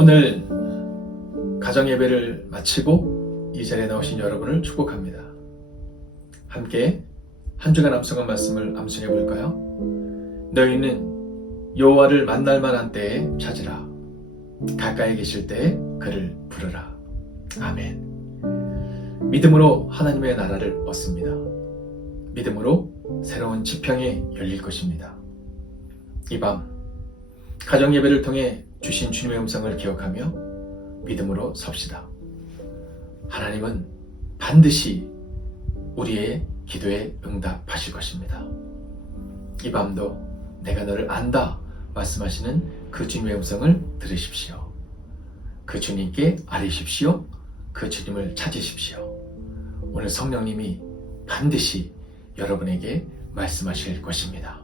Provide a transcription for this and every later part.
오늘 가정 예배를 마치고 이 자리에 나오신 여러분을 축복합니다. 함께 한 주간 암송한 말씀을 암송해 볼까요? 너희는 여호와를 만날 만한 때에 찾으라. 가까이 계실 때에 그를 부르라. 아멘. 믿음으로 하나님의 나라를 얻습니다. 믿음으로 새로운 지평이 열릴 것입니다. 이 밤 가정 예배를 통해 주신 주님의 음성을 기억하며 믿음으로 섭시다. 하나님은 반드시 우리의 기도에 응답하실 것입니다. 이 밤도 내가 너를 안다 말씀하시는 그 주님의 음성을 들으십시오. 그 주님께 아뢰십시오. 그 주님을 찾으십시오. 오늘 성령님이 반드시 여러분에게 말씀하실 것입니다.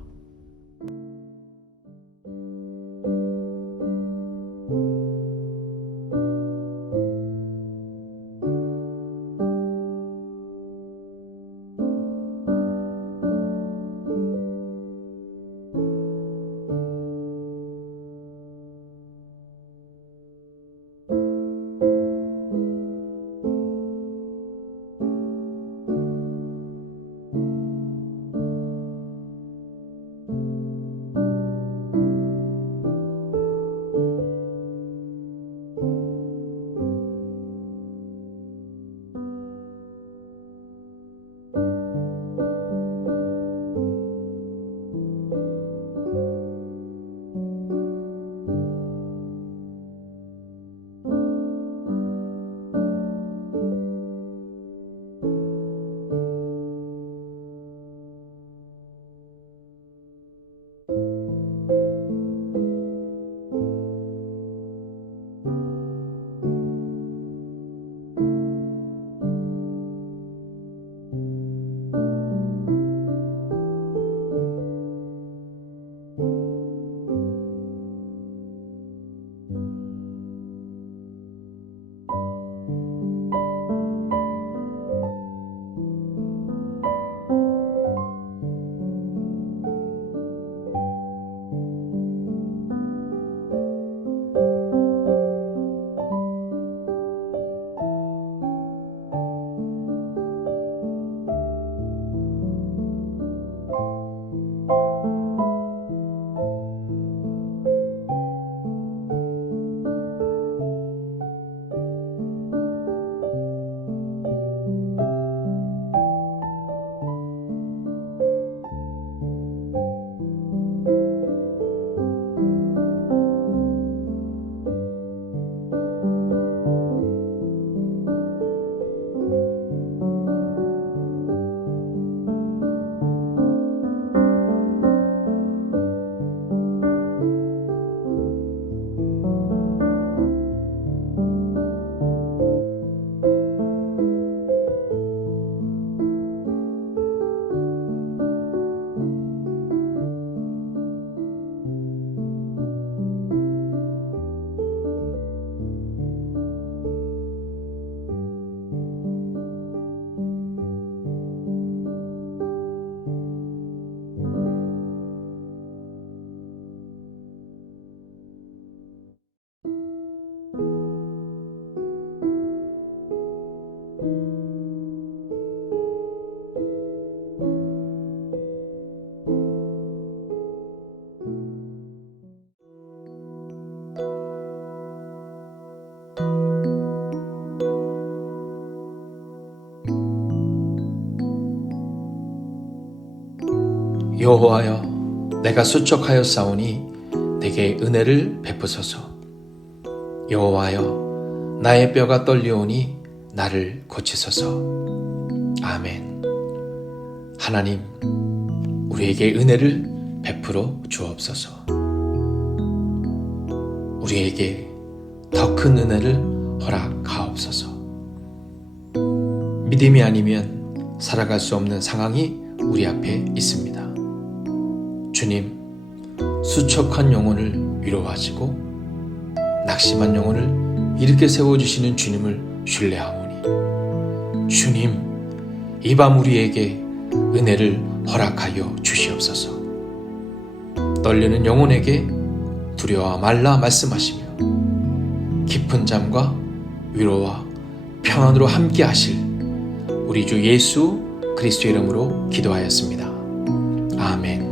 여호와여 내가 수척하여 싸우니 내게 은혜를 베푸소서. 여호와여 나의 뼈가 떨려오니 나를 고치소서. 아멘. 하나님 우리에게 은혜를 베풀어 주옵소서. 우리에게 더 큰 은혜를 허락하옵소서. 믿음이 아니면 살아갈 수 없는 상황이 우리 앞에 있습니다. 주님, 수척한 영혼을 위로하시고 낙심한 영혼을 일으켜 세워주시는 주님을 신뢰하오니 주님, 이 밤 우리에게 은혜를 허락하여 주시옵소서. 떨리는 영혼에게 두려워 말라 말씀하시며 깊은 잠과 위로와 평안으로 함께 하실 우리 주 예수 그리스도 이름으로 기도하였습니다. 아멘.